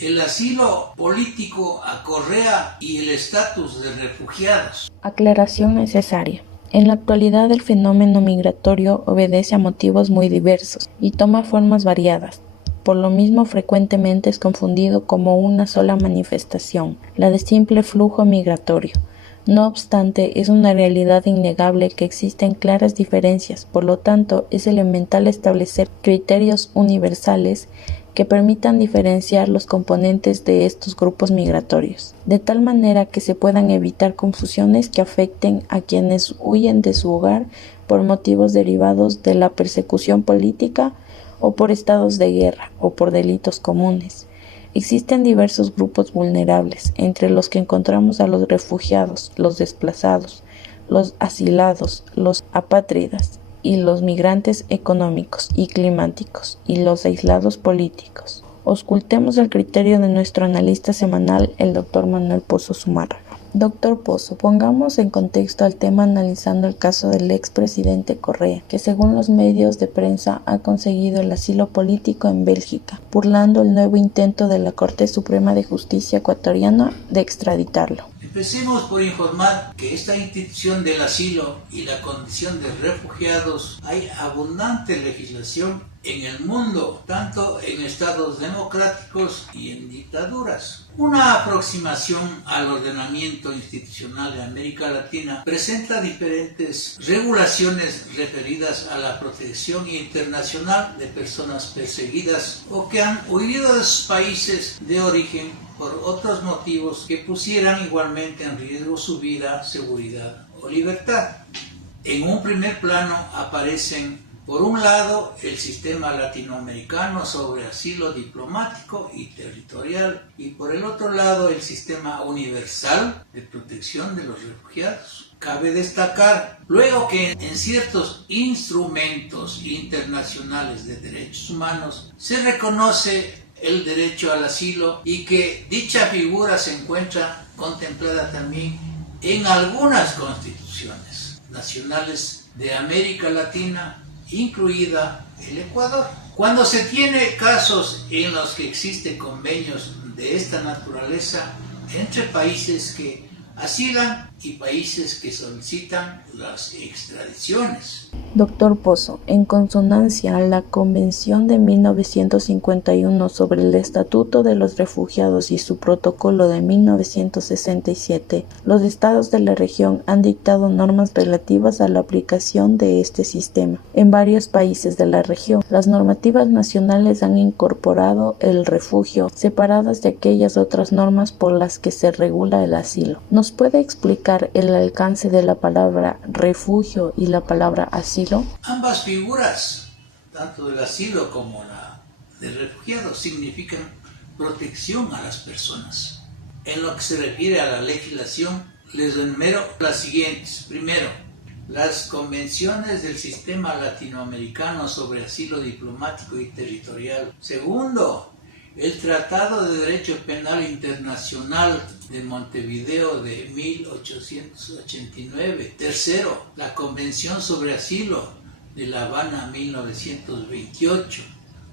el asilo político a Correa y el estatus de refugiados. Aclaración necesaria. En la actualidad el fenómeno migratorio obedece a motivos muy diversos y toma formas variadas. Por lo mismo frecuentemente es confundido como una sola manifestación, la de simple flujo migratorio. No obstante, es una realidad innegable que existen claras diferencias, por lo tanto es elemental establecer criterios universales que permitan diferenciar los componentes de estos grupos migratorios, de tal manera que se puedan evitar confusiones que afecten a quienes huyen de su hogar por motivos derivados de la persecución política o por estados de guerra o por delitos comunes. Existen diversos grupos vulnerables, entre los que encontramos a los refugiados, los desplazados, los asilados, los apátridas y los migrantes económicos y climáticos y los aislados políticos. Auscultemos el criterio de nuestro analista semanal, el Dr. Manuel Pozo Zumárraga. Doctor Pozo, pongamos en contexto al tema analizando el caso del expresidente Correa, que según los medios de prensa ha conseguido el asilo político en Bélgica, burlando el nuevo intento de la Corte Suprema de Justicia ecuatoriana de extraditarlo. Empecemos por informar que esta institución del asilo y la condición de refugiados hay abundante legislación en el mundo, tanto en estados democráticos y en dictaduras. Una aproximación al ordenamiento institucional de América Latina presenta diferentes regulaciones referidas a la protección internacional de personas perseguidas o que han huido de sus países de origen por otros motivos que pusieran igualmente en riesgo su vida, seguridad o libertad. En un primer plano aparecen, por un lado, el sistema latinoamericano sobre asilo diplomático y territorial y por el otro lado el sistema universal de protección de los refugiados. Cabe destacar luego que en ciertos instrumentos internacionales de derechos humanos se reconoce el derecho al asilo y que dicha figura se encuentra contemplada también en algunas constituciones nacionales de América Latina, incluida el Ecuador. Cuando se tiene casos en los que existen convenios de esta naturaleza entre países que asilan y países que solicitan las extradiciones. Doctor Pozo, en consonancia a la Convención de 1951 sobre el Estatuto de los Refugiados y su protocolo de 1967, los estados de la región han dictado normas relativas a la aplicación de este sistema. En varios países de la región, las normativas nacionales han incorporado el refugio separadas de aquellas otras normas por las que se regula el asilo. ¿Nos puede explicar el alcance de la palabra refugio y la palabra asilo? Ambas figuras, tanto del asilo como la del refugiado, significan protección a las personas. En lo que se refiere a la legislación, les enumero las siguientes. Primero, las convenciones del sistema latinoamericano sobre asilo diplomático y territorial. Segundo, el Tratado de Derecho Penal Internacional de Montevideo de 1889. Tercero, la Convención sobre Asilo de La Habana 1928.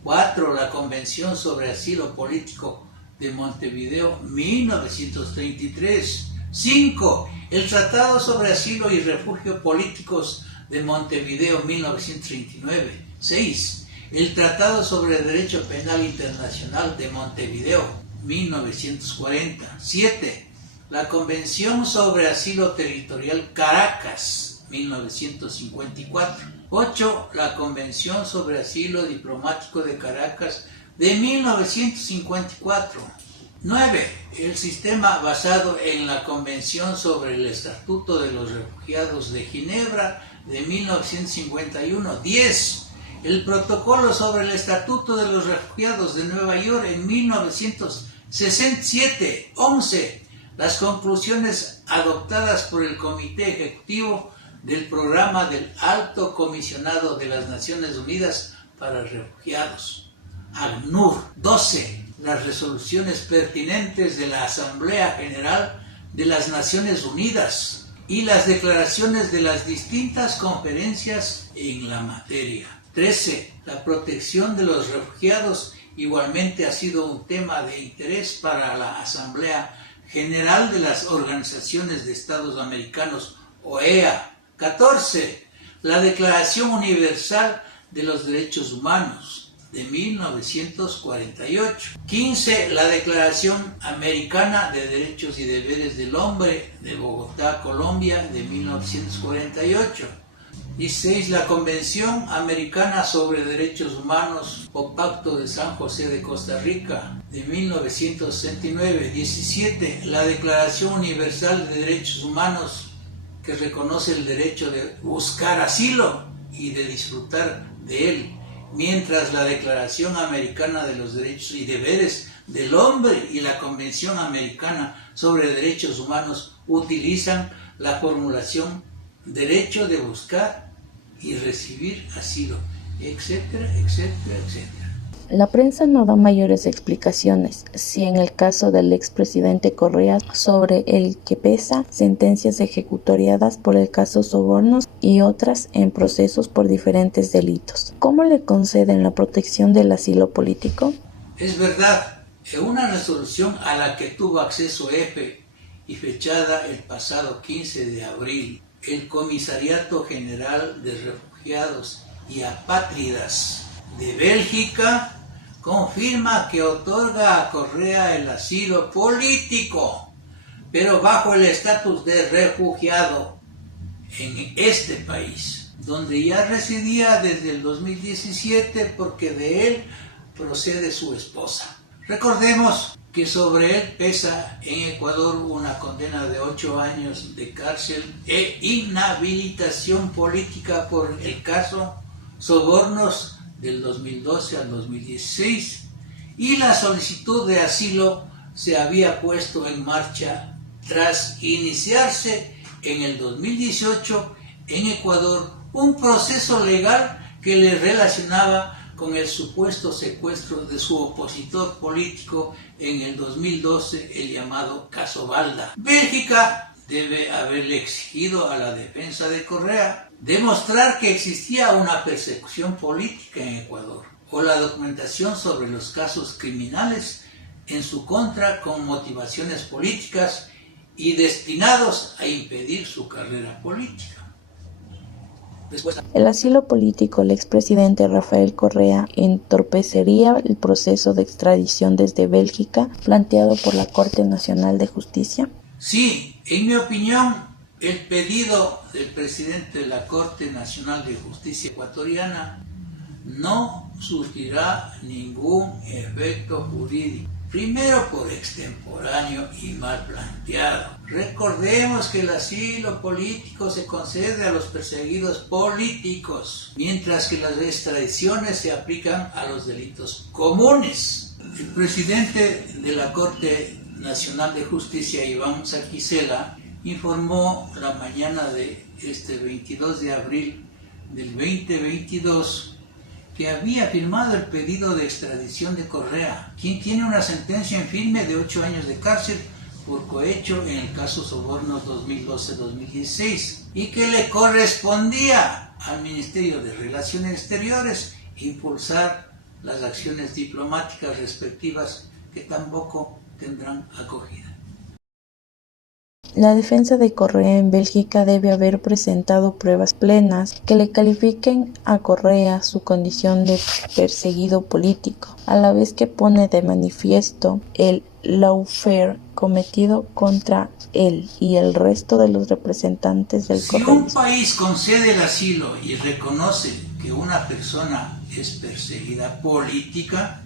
4. La Convención sobre Asilo Político de Montevideo 1933. 5. El Tratado sobre Asilo y Refugio Políticos de Montevideo 1939. 6. El Tratado sobre Derecho Penal Internacional de Montevideo, 1940. 7. La Convención sobre Asilo Territorial Caracas, 1954. 8. La Convención sobre Asilo Diplomático de Caracas, de 1954. 9. El sistema basado en la Convención sobre el Estatuto de los Refugiados de Ginebra, de 1951. 10. El Protocolo sobre el Estatuto de los Refugiados de Nueva York en 1967. 11. Las conclusiones adoptadas por el Comité Ejecutivo del Programa del Alto Comisionado de las Naciones Unidas para Refugiados, ACNUR. 12. Las resoluciones pertinentes de la Asamblea General de las Naciones Unidas y las declaraciones de las distintas conferencias en la materia. 13. La protección de los refugiados igualmente ha sido un tema de interés para la Asamblea General de las Organizaciones de Estados Americanos, OEA. 14. La Declaración Universal de los Derechos Humanos de 1948. 15. La Declaración Americana de Derechos y Deberes del Hombre de Bogotá, Colombia, de 1948. 16. La Convención Americana sobre Derechos Humanos o Pacto de San José de Costa Rica, de 1969. 17. La Declaración Universal de Derechos Humanos, que reconoce el derecho de buscar asilo y de disfrutar de él, mientras la Declaración Americana de los Derechos y Deberes del Hombre y la Convención Americana sobre Derechos Humanos utilizan la formulación derecho de buscar y recibir asilo, etcétera, etcétera, etcétera. La prensa no da mayores explicaciones, si en el caso del expresidente Correa, sobre el que pesa sentencias ejecutoriadas por el caso sobornos y otras en procesos por diferentes delitos. ¿Cómo le conceden la protección del asilo político? Es verdad, en una resolución a la que tuvo acceso EFE y fechada el pasado 15 de abril, el Comisariato General de Refugiados y Apátridas de Bélgica confirma que otorga a Correa el asilo político, pero bajo el estatus de refugiado en este país, donde ya residía desde el 2017 porque de él procede su esposa. Recordemos que sobre él pesa en Ecuador una condena de 8 años de cárcel e inhabilitación política por el caso sobornos del 2012 al 2016, y la solicitud de asilo se había puesto en marcha tras iniciarse en el 2018 en Ecuador un proceso legal que le relacionaba con el supuesto secuestro de su opositor político en el 2012, el llamado caso Balda. Bélgica debe haberle exigido a la defensa de Correa demostrar que existía una persecución política en Ecuador o la documentación sobre los casos criminales en su contra con motivaciones políticas y destinados a impedir su carrera política. El asilo político del expresidente Rafael Correa entorpecería el proceso de extradición desde Bélgica planteado por la Corte Nacional de Justicia. Sí, en mi opinión, el pedido del presidente de la Corte Nacional de Justicia ecuatoriana no surtirá ningún efecto jurídico. Primero por extemporáneo y mal planteado. Recordemos que el asilo político se concede a los perseguidos políticos, mientras que las extradiciones se aplican a los delitos comunes. El presidente de la Corte Nacional de Justicia, Iván Saquicela, informó la mañana de este 22 de abril del 2022 que había firmado el pedido de extradición de Correa, quien tiene una sentencia en firme de 8 años de cárcel por cohecho en el caso Sobornos 2012-2016, y que le correspondía al Ministerio de Relaciones Exteriores impulsar las acciones diplomáticas respectivas, que tampoco tendrán acogida. La defensa de Correa en Bélgica debe haber presentado pruebas plenas que le califiquen a Correa su condición de perseguido político, a la vez que pone de manifiesto el lawfare cometido contra él y el resto de los representantes del correísmo. Si un país concede el asilo y reconoce que una persona es perseguida política,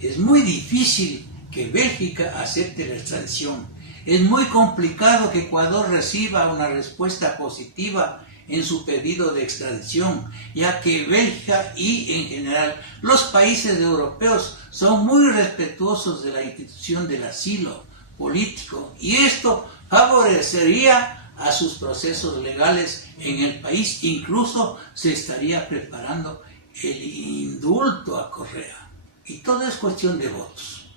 es muy difícil que Bélgica acepte la extradición. Es muy complicado que Ecuador reciba una respuesta positiva en su pedido de extradición, ya que Bélgica y en general los países europeos son muy respetuosos de la institución del asilo político, y esto favorecería a sus procesos legales en el país. Incluso se estaría preparando el indulto a Correa. Y todo es cuestión de votos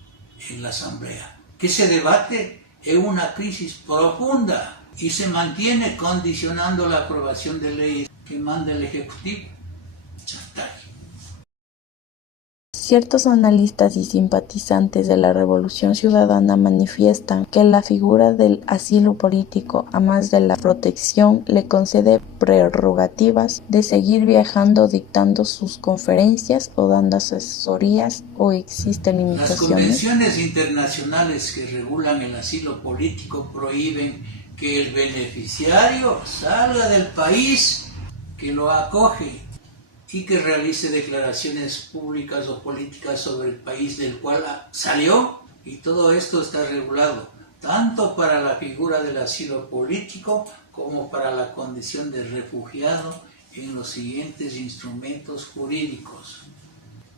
en la Asamblea, que se debate en una crisis profunda y se mantiene condicionando la aprobación de leyes que manda el Ejecutivo. Chantaje. Ciertos analistas y simpatizantes de la Revolución Ciudadana manifiestan que la figura del asilo político, a más de la protección, le concede prerrogativas de seguir viajando, dictando sus conferencias o dando asesorías, o existen limitaciones. Las convenciones internacionales que regulan el asilo político prohíben que el beneficiario salga del país que lo acoge y que realice declaraciones públicas o políticas sobre el país del cual salió, y todo esto está regulado tanto para la figura del asilo político como para la condición de refugiado en los siguientes instrumentos jurídicos.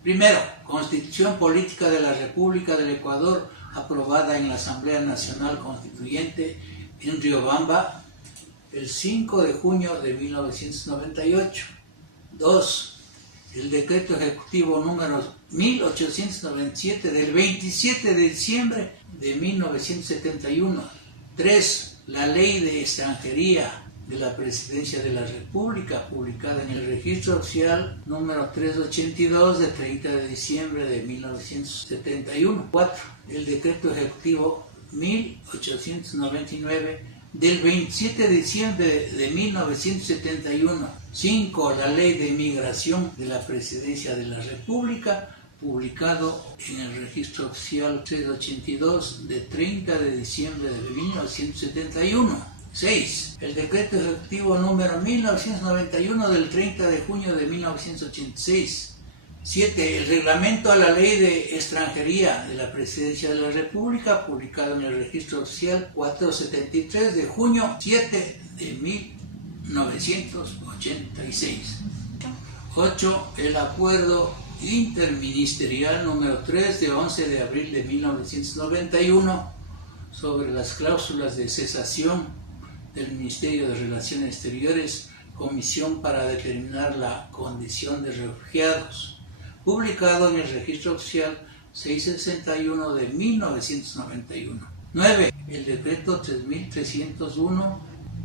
Primero, Constitución Política de la República del Ecuador, aprobada en la Asamblea Nacional Constituyente en Riobamba el 5 de junio de 1998. 2. El decreto ejecutivo número 1897 del 27 de diciembre de 1971. 3. La Ley de Extranjería de la Presidencia de la República, publicada en el Registro Oficial número 382 de 30 de diciembre de 1971. 4. El decreto ejecutivo 1899 del 27 de diciembre de 1971. 5. La Ley de Migración de la Presidencia de la República, publicado en el Registro Oficial 382 de 30 de diciembre de 1971. 6. El Decreto Ejecutivo número 1991 del 30 de junio de 1986. 7. El Reglamento a la Ley de Extranjería de la Presidencia de la República, publicado en el Registro Oficial 473 de junio 7 de 1986. 8. El Acuerdo Interministerial número 3 de 11 de abril de 1991 sobre las cláusulas de cesación del Ministerio de Relaciones Exteriores, Comisión para determinar la condición de refugiados, publicado en el Registro Oficial 661 de 1991. 9. El Decreto 3301,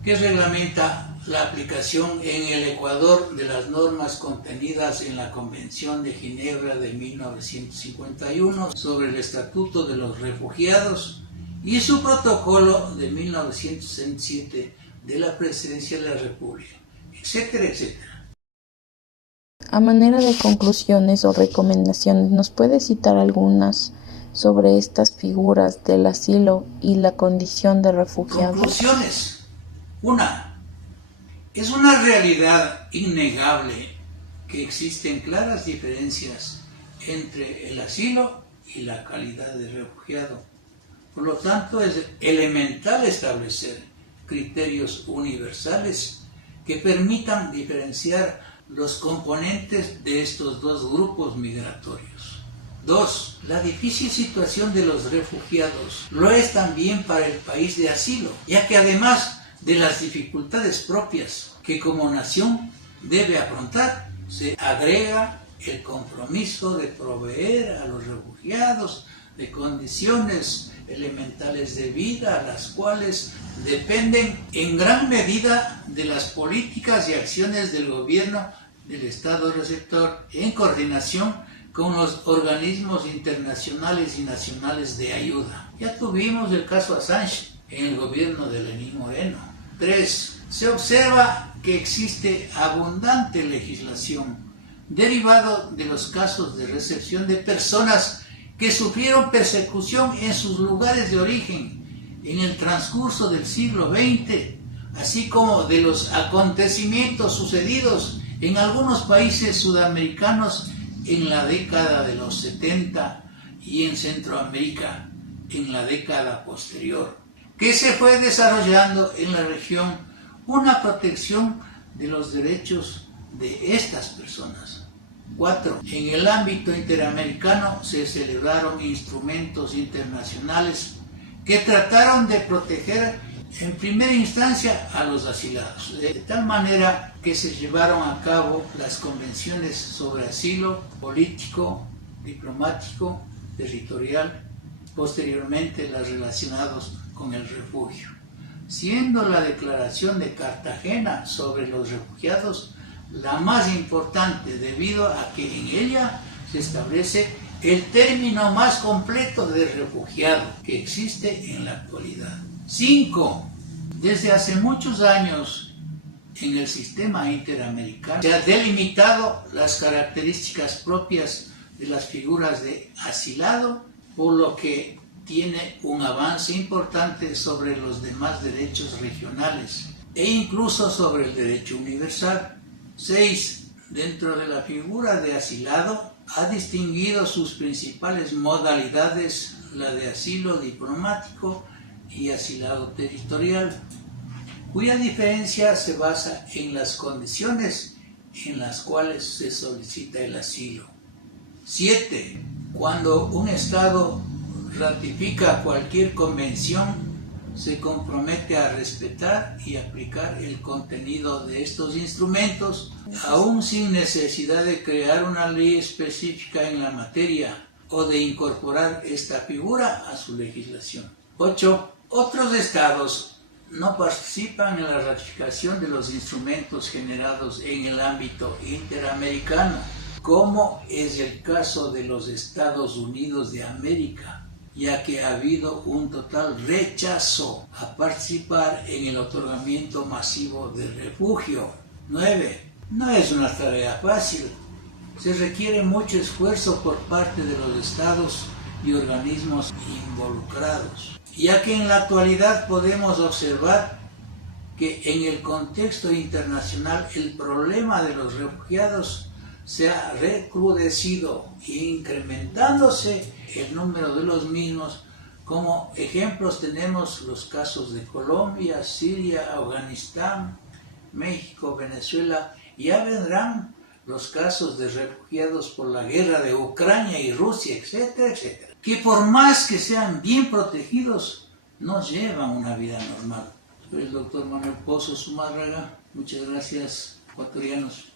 que reglamenta la aplicación en el Ecuador de las normas contenidas en la Convención de Ginebra de 1951 sobre el Estatuto de los Refugiados y su protocolo de 1967 de la Presidencia de la República, etcétera, etcétera. A manera de conclusiones o recomendaciones, ¿nos puede citar algunas sobre estas figuras del asilo y la condición de refugiado? Conclusiones. 1. Es una realidad innegable que existen claras diferencias entre el asilo y la calidad de refugiado. Por lo tanto, es elemental establecer criterios universales que permitan diferenciar los componentes de estos dos grupos migratorios. 2. La difícil situación de los refugiados lo es también para el país de asilo, ya que además de las dificultades propias que como nación debe afrontar, se agrega el compromiso de proveer a los refugiados de condiciones elementales de vida, a las cuales dependen en gran medida de las políticas y acciones del gobierno del Estado receptor en coordinación con los organismos internacionales y nacionales de ayuda. Ya tuvimos el caso Assange en el gobierno de Lenín Moreno. 3. Se observa que existe abundante legislación derivado de los casos de recepción de personas que sufrieron persecución en sus lugares de origen en el transcurso del siglo XX, así como de los acontecimientos sucedidos en algunos países sudamericanos en la década de los 70 y en Centroamérica en la década posterior, que se fue desarrollando en la región una protección de los derechos de estas personas. 4. En el ámbito interamericano se celebraron instrumentos internacionales que trataron de proteger en primera instancia a los asilados, de tal manera que se llevaron a cabo las convenciones sobre asilo político, diplomático, territorial, posteriormente las relacionadas con el refugio, siendo la Declaración de Cartagena sobre los refugiados la más importante debido a que en ella se establece el término más completo de refugiado que existe en la actualidad. 5. Desde hace muchos años en el sistema interamericano se han delimitado las características propias de las figuras de asilado, por lo que tiene un avance importante sobre los demás derechos regionales e incluso sobre el derecho universal. 6. Dentro de la figura de asilado ha distinguido sus principales modalidades, la de asilo diplomático y asilado territorial, cuya diferencia se basa en las condiciones en las cuales se solicita el asilo. 7. Cuando un Estado ratifica cualquier convención, se compromete a respetar y aplicar el contenido de estos instrumentos, aún sin necesidad de crear una ley específica en la materia o de incorporar esta figura a su legislación. 8. Otros estados no participan en la ratificación de los instrumentos generados en el ámbito interamericano, como es el caso de los Estados Unidos de América, ya que ha habido un total rechazo a participar en el otorgamiento masivo de refugio. 9. No es una tarea fácil. Se requiere mucho esfuerzo por parte de los estados y organismos involucrados, ya que en la actualidad podemos observar que en el contexto internacional el problema de los refugiados se ha recrudecido, incrementándose el número de los mismos. Como ejemplos tenemos los casos de Colombia, Siria, Afganistán, México, Venezuela. Ya vendrán los casos de refugiados por la guerra de Ucrania y Rusia, etcétera, etcétera, que por más que sean bien protegidos, no llevan una vida normal. Soy el doctor Manuel Pozo Zumárraga. Muchas gracias, ecuatorianos.